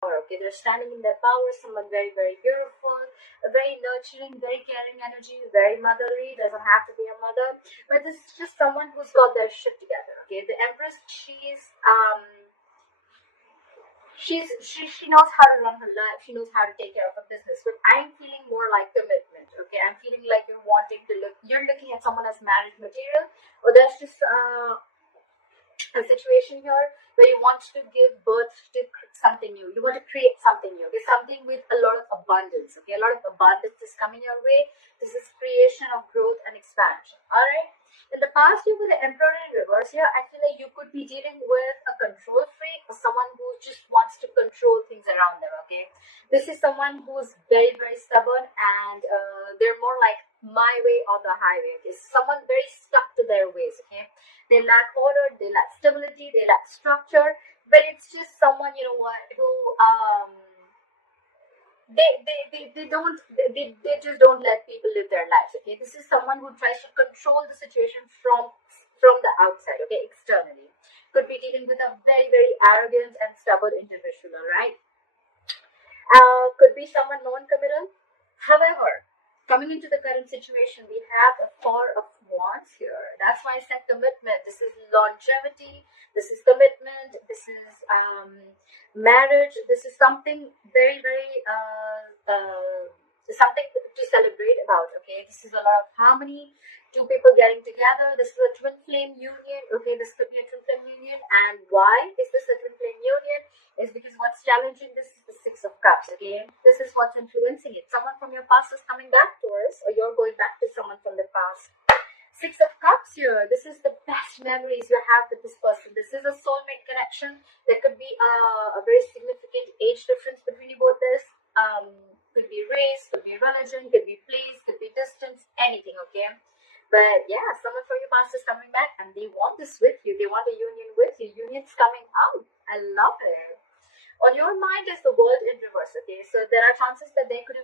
Okay, they're standing in their power, someone very, very beautiful, a very nurturing, very caring energy, very motherly, doesn't have to be a mother, but this is just someone who's got their shit together. Okay, the Empress, she knows how to run her life, she knows how to take care of her business, but I'm feeling more like commitment. Okay, I'm feeling like you're looking at someone as marriage material, or there's just a situation here where you want to give birth to something new. You want to create something new. There's something with a lot of abundance. Okay, a lot of abundance is coming your way. This is creation of growth and expansion. All right. In the past year with the Emperor in reverse here, I feel like you could be dealing with a control freak or someone who just wants to control things around them. Okay, this is someone who's very, very stubborn, and they're more like my way or the highway. It's someone very stuck to their ways. Okay, they lack order, they lack stability, they lack structure, but it's just someone, you know what, who they just don't let people live their lives. Okay, this is someone who tries to control the situation from the outside. Okay, externally, could be dealing with a very, very arrogant and stubborn individual. All right, could be someone non-committal. However, coming into the current situation, we have the Four of Wands here. That's why I said commitment. This is longevity. This is commitment. This is marriage. This is something very, very something to celebrate about. Okay, this is a lot of harmony. Two people getting together. This is a twin flame union. Okay, this could be a twin flame union. And why is this a twin flame union? Is because what's challenging this is the Six of Cups. Okay, this is what's influencing it. Someone from your past is coming back to us, or you're going back to someone from the past. Six of Cups here. This is the best memories you have with this person. This is a soulmate connection. There could be a very significant age difference between you both. This could be race, could be religion, could be place, could be distance, anything. Okay. But yeah, someone from your past is coming back and they want this with you. They want a union with you. Union's coming out. I love it. On your mind is the World in reverse. Okay, so there are chances that you could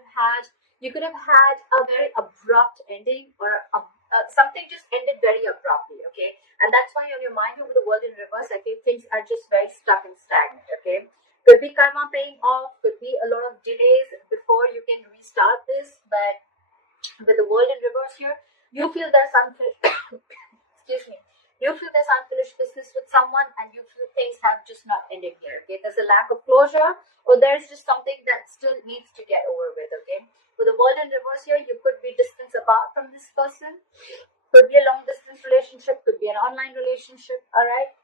have had a very abrupt ending, or something just ended very abruptly. Okay, and that's why on your mind with the World in reverse, I feel things are just very stuck and stagnant. Okay, could be karma paying off, could be a lot of delays before you can restart this, but with the World in reverse here, you feel there's unfinished excuse me, you feel there's unfinished business with someone, and you feel things have just not ended here. Okay, there's a lack of closure, or there's just something that still needs to get over with. Okay, with the World in reverse here, you could be distance apart from this person, could be a long distance relationship, could be an online relationship. All right,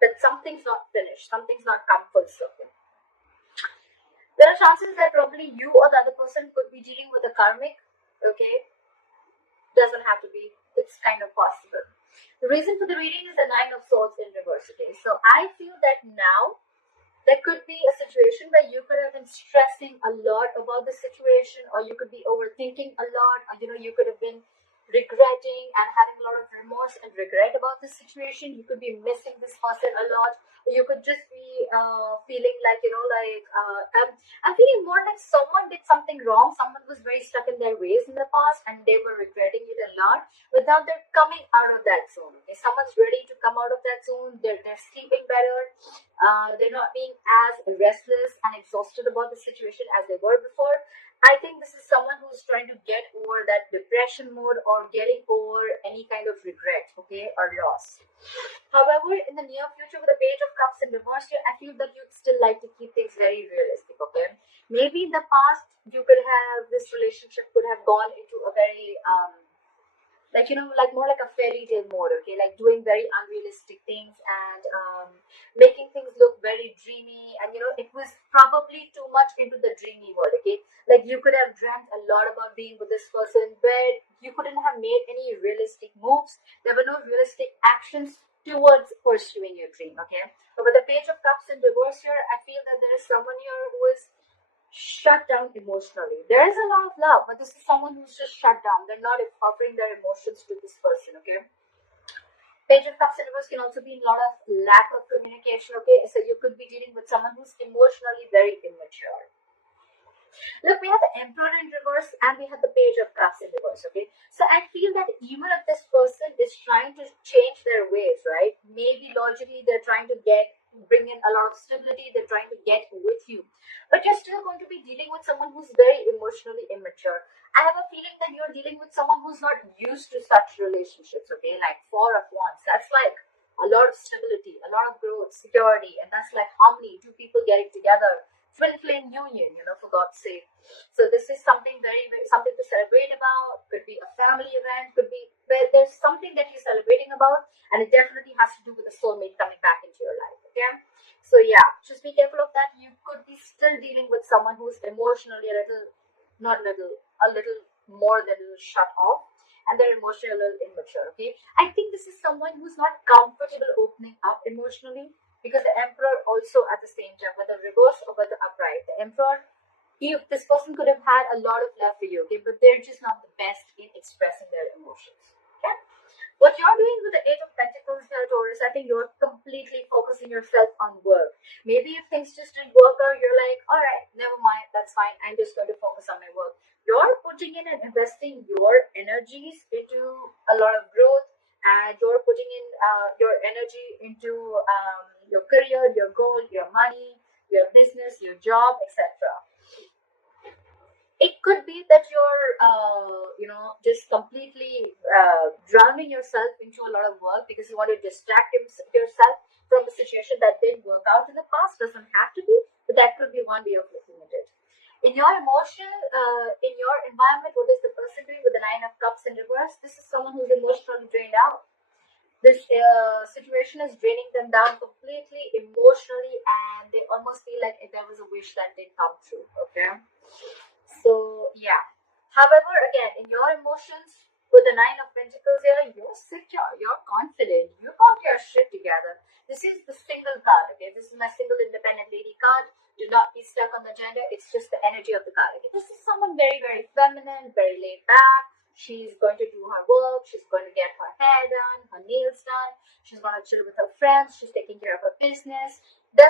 but something's not finished, something's not come full circle. There are chances that probably you or the other person could be dealing with a karmic. Okay, doesn't have to be, it's kind of possible. The reason for the reading is the Nine of Swords in reverse. Okay, so I feel that now there could be a situation where you could have been stressing a lot about the situation, or you could be overthinking a lot, or you could have been regretting and having a lot of remorse and regret about this situation. You could be missing this person a lot, or you could just be feeling like I'm feeling more like someone did something wrong. Someone was very stuck in their ways in the past, and they were regretting it a lot. But now they're coming out of that zone. Okay, someone's ready to come out of that zone. They're sleeping better. They're not being as restless and exhausted about the situation as they were before. I think this is someone who's trying to get over that depression mode, or getting over any kind of regret, okay, or loss. However, in the near future with the Page of Cups in reverse here, I feel that you'd still like to keep things very realistic. Okay, maybe in the past you could have, this relationship could have gone into a very like more like a fairy tale mode. Okay, like doing very unrealistic things, and making things look very dreamy, and it was probably too much into the dreamy world. Okay, like you could have dreamt a lot about being with this person, but you couldn't have made any realistic moves. There were no realistic actions towards pursuing your dream. Okay, but with the Page of Cups in reverse here, I feel that there is someone here who is shut down emotionally. There is a lot of love, but this is someone who's just shut down. They're not offering their emotions to this person. Okay, Page of Cups in reverse can also be a lot of lack of communication. Okay, so you could be dealing with someone who's emotionally very immature. Look, we have the Emperor in reverse, and we have the Page of Cups in reverse. Okay, so I feel that even if this person is trying to change their ways, right, maybe logically they're trying to get bring in a lot of stability. They're trying to get with you, but you're still going to be dealing with someone who's very emotionally immature. I have a feeling that you're dealing with someone who's not used to such relationships, okay? Like Four of Wands, that's like a lot of stability, a lot of growth, security, and that's like harmony, two people getting together, twin flame union, for God's sake. So this is something something to celebrate about. Could be a family event, could be where there's something that you're celebrating about, and it definitely has to do with a soulmate coming back into your life, okay? So yeah, just be careful of that. You could be still dealing with someone who's emotionally a little more than a little shut off, and they're emotionally a little immature, okay? I think this is someone who's not comfortable opening up emotionally, because the Emperor also at the same time, whether reverse or whether upright, the Emperor, this person could have had a lot of love for you, okay, but they're just not the best in expressing their emotions, okay? What you're doing with the Eight of Pentacles here, Taurus, I think you're completely focusing yourself on work. Maybe if things just didn't work out, you're like, all right, never mind, that's fine. I'm just going to focus on my work. You're putting in and investing your energies into a lot of growth, and you're putting in your energy into your career, your goal, your money, your business, your job, etc. It could be that you're just completely drowning yourself into a lot of work because you want to distract yourself from a situation that didn't work out in the past. Doesn't have to be, but that could be one way of looking at it. In your emotion, in your environment, what is the person doing with the Nine of Cups in reverse? This is someone who's emotionally drained out. This situation is draining them down completely emotionally, and they almost feel like there was a wish that didn't come true, okay? So yeah. However, again, in your emotions, with the Nine of Pentacles here, you're secure, you're confident, you got your shit together. This is the single card, okay? This is my single independent lady card. Do not be stuck on the gender. It's just the energy of the card. Okay? This is someone very, very feminine, very laid back. She's going to do her work. She's going to get her hair done, her nails done. She's going to chill with her friends. She's taking care of her business. The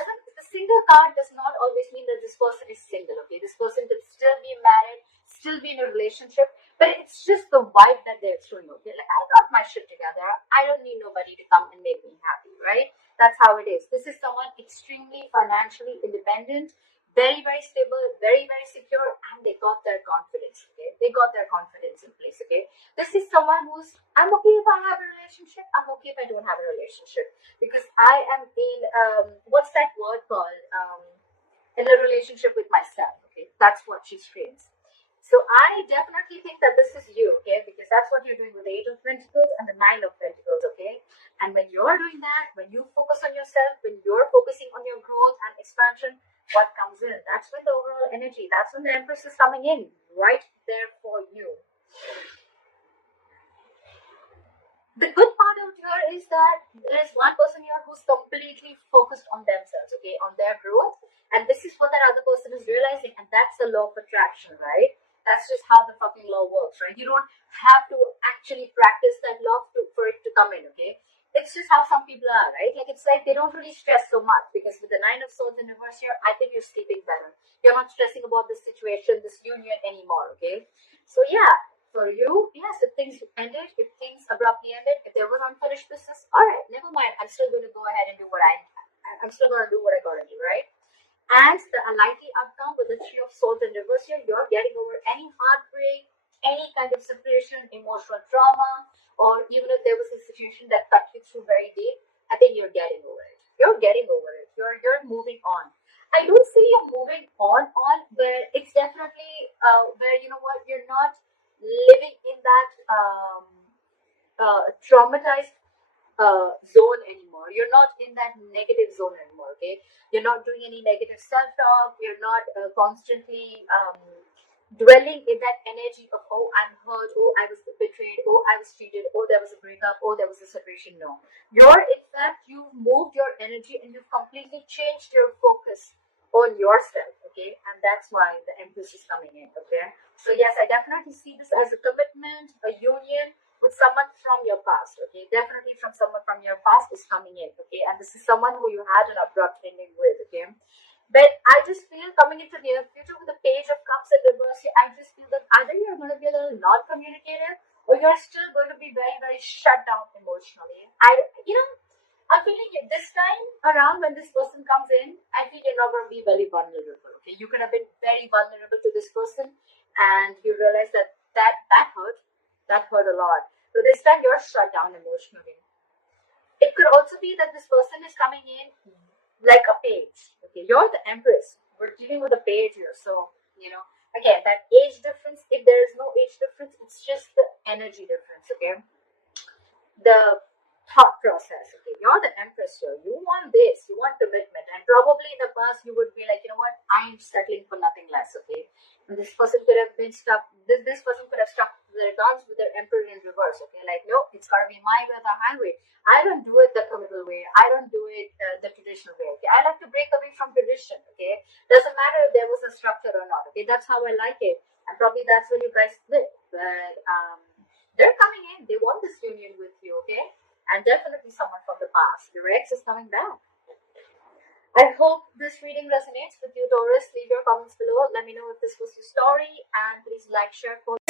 single card does not always mean that this person is single, okay? This person could still be married, still be in a relationship, but it's just the vibe that they're throwing, okay? Like, I got my shit together. I don't need nobody to come and make me happy, right? That's how it is. This is someone extremely financially independent, very, very stable, very, very secure, and they got their confidence, okay? They got their confidence in place, okay? This is someone who's, I'm okay if I have a relationship, I'm okay if I don't have a relationship, because I am in, what's that word called? In a relationship with myself, okay? That's what she's feels. So I definitely think that this is you, okay? Because that's what you're doing with the Eight of Pentacles and the Nine of Pentacles, okay? And when you're doing that, when you focus on yourself, when you're focusing on your growth and expansion, what comes in? That's when the overall energy, that's when the Empress is coming in, right there for you. The good part out here is that there's one person here who's completely focused on themselves, okay, on their growth. And this is what that other person is realizing, and that's the law of attraction, right? That's just how the fucking law works, right? You don't have to actually practice that law for it to come in, okay? It's just how some people are, right? Like, it's like they don't really stress so much, because with the Nine of Swords in reverse here, I think you're sleeping better. You're not stressing about this situation, this union anymore, okay? So yeah, for you, yes, if things ended, if things abruptly ended, if there was unfinished business, all right, never mind. I'm still going to go ahead and do I'm still going to do what I got to do, right? And the unlikely outcome with the Three of Swords in reverse here, you're getting over any heartbreak, any kind of separation, emotional trauma, or even if there was a situation that cut you through very deep, I think you're getting over it. You're getting over it. You're moving on. I don't see you moving on, but it's definitely where, you know what, you're not living in that traumatized zone anymore. You're not in that negative zone anymore, okay? You're not doing any negative self-talk. You're not constantly dwelling in that energy of, oh, I'm hurt, oh, I was betrayed, oh, I was cheated, oh, there was a breakup, oh, there was a separation. No. In fact, you've moved your energy and you've completely changed your focus on yourself, okay? And that's why the Empress is coming in, okay? So yes, I definitely see this as a commitment, a union with someone from your past, okay? Definitely from someone from your past is coming in, okay? And this is someone who you had an abrupt ending with, okay? But I just feel coming into the near future with the Page of Cups in reverse, I just feel that either you're going to be a little not communicative, or you're still going to be very, very shut down emotionally. I'm feeling it this time around when this person comes in, I feel you're not going to be very vulnerable. Okay, you could have been very vulnerable to this person, and you realize that hurt a lot. So this time you're shut down emotionally. It could also be that this person is coming in like a page. Okay, you're the empress. We're dealing with a page here, so okay, that age difference. If there is no age difference, it's just the energy difference. Okay, the thought process. Okay, you're the empress here. You want this, you want commitment, and probably in the past you would be like, you know what, I am settling for nothing less. Okay, and this person could have been stuck. This person could have stuck their guns with their emperor in reverse. Okay, like, no, it's gotta be my way or the highway. I don't do it the committal way. I don't do it the traditional way. Okay, I like to break away from tradition. Okay, doesn't matter if there was a structure or not. Okay, that's how I like it, and probably that's where you guys split. But they're coming in. They want this union with you. Okay, and definitely someone from the past. Your ex is coming back. I hope this reading resonates with you, Taurus. Leave your comments below. Let me know if this was your story, and please like, share, follow.